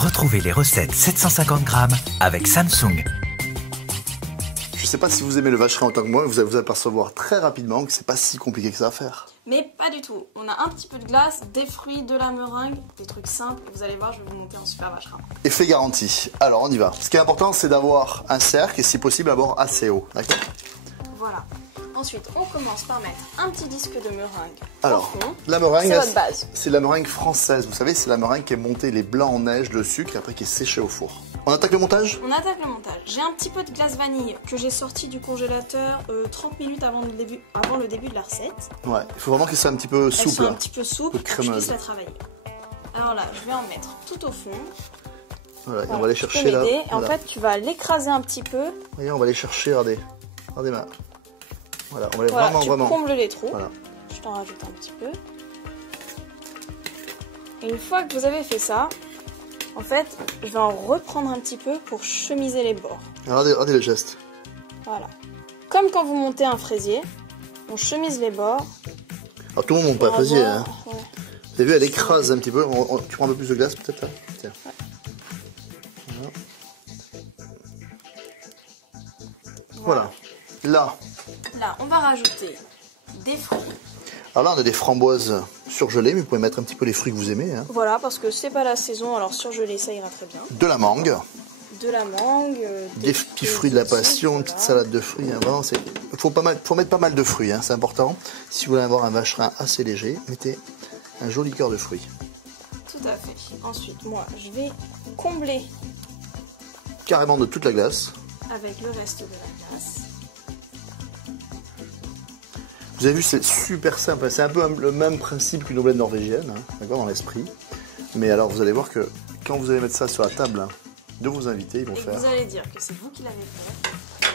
Retrouvez les recettes 750 grammes avec Samsung. Je ne sais pas si vous aimez le vacherin autant que moi, mais vous allez vous apercevoir très rapidement que c'est pas si compliqué que ça à faire. Mais pas du tout. On a un petit peu de glace, des fruits, de la meringue, des trucs simples. Vous allez voir, je vais vous monter un super vacherin. Effet garanti. Alors on y va. Ce qui est important, c'est d'avoir un cercle et si possible d'abord assez haut. D'accord? Voilà. Ensuite, on commence par mettre un petit disque de meringue. Alors, au fond. la meringue, c'est votre base. C'est la meringue française. Vous savez, c'est la meringue qui est montée les blancs en neige, le sucre, et après qui est séchée au four. On attaque le montage? On attaque le montage. J'ai un petit peu de glace vanille que j'ai sorti du congélateur 30 minutes avant le début de la recette. Ouais, il faut vraiment qu'elle soit un petit peu souple. Soit un petit peu souple pour que je crémeuse. puisse la travailler. Alors là, je vais en mettre tout au fond. Voilà, Voilà, on va aller chercher là. Et Voilà. en fait, tu vas l'écraser un petit peu. Voyez, on va aller chercher, regardez. Regardez là. Voilà, on va aller Voilà, vraiment. tu combles les trous. Voilà. Je t'en rajoute un petit peu. Et une fois que vous avez fait ça, en fait, je vais en reprendre un petit peu pour chemiser les bords. Regardez le geste. Voilà. Comme quand vous montez un fraisier, on chemise les bords. Alors tout le monde monte pas pour fraisier. avoir- Hein. ouais. Vous avez vu, elle écrase un petit peu. Tu prends un peu plus de glace peut-être là? Tiens. Voilà. Là. Là, on va rajouter des fruits. Alors là, on a des framboises surgelées, mais vous pouvez mettre un petit peu les fruits que vous aimez. Hein. Voilà, parce que c'est pas la saison, alors surgelé, ça ira très bien. De la mangue, De la mangue, des petits fruits de la passion, une petite salade de fruits. Hein. Vraiment, faut mettre pas mal de fruits, hein, c'est important. Si vous voulez avoir un vacherin assez léger, mettez un joli cœur de fruits. Tout à fait. Ensuite, moi, je vais combler Carrément de toute la glace. avec le reste de la glace. Vous avez vu, c'est super simple. C'est un peu le même principe qu'une omelette norvégienne, hein, d'accord, dans l'esprit. Mais alors, vous allez voir que quand vous allez mettre ça sur la table de vos invités, ils vont Et faire. vous allez dire que c'est vous qui l'avez fait.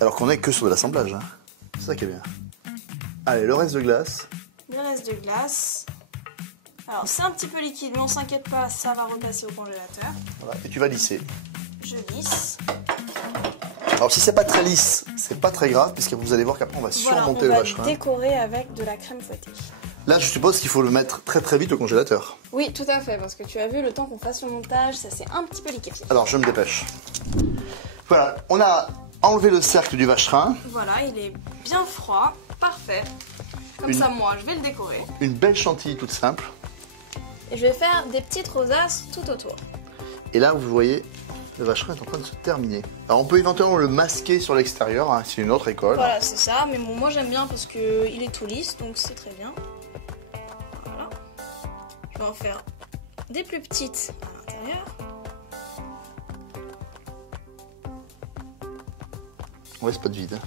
Alors qu'on est que sur de l'assemblage. Hein. C'est ça qui est bien. Allez, le reste de glace. Le reste de glace. Alors, c'est un petit peu liquide, mais on s'inquiète pas, ça va repasser au congélateur. Voilà. Et tu vas lisser. Je lisse. Alors si c'est pas très lisse, c'est pas très grave, puisque vous allez voir qu'après on va Voilà, surmonter on le va vacherin. décorer avec de la crème fouettée. Là, je suppose qu'il faut le mettre très très vite au congélateur. Oui, tout à fait, parce que tu as vu, le temps qu'on fasse le montage, ça s'est un petit peu liquéfié. Alors, je me dépêche. Voilà, on a enlevé le cercle du vacherin. Voilà, il est bien froid, parfait. Comme ça, moi, je vais le décorer. Une belle chantilly toute simple. Et je vais faire des petites rosaces tout autour. Et là, vous voyez, le vacherin est en train de se terminer. Alors, on peut éventuellement le masquer sur l'extérieur, hein, c'est une autre école. Voilà, c'est ça, mais bon, moi j'aime bien parce qu'il est tout lisse, donc c'est très bien. Voilà. Je vais en faire des plus petites à l'intérieur. On laisse pas de vide.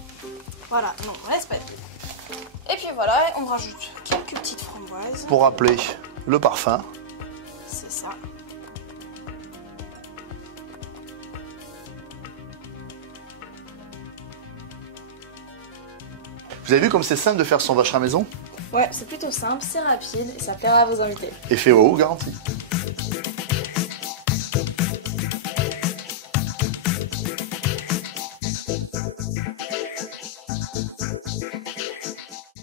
Voilà, non, on laisse pas de vide. Et puis voilà, on rajoute quelques petites framboises. Pour rappeler le parfum. C'est ça. Vous avez vu comme c'est simple de faire son vacherin maison? Ouais, c'est plutôt simple, c'est rapide et ça plaira à vos invités. Et fait au haut, garanti.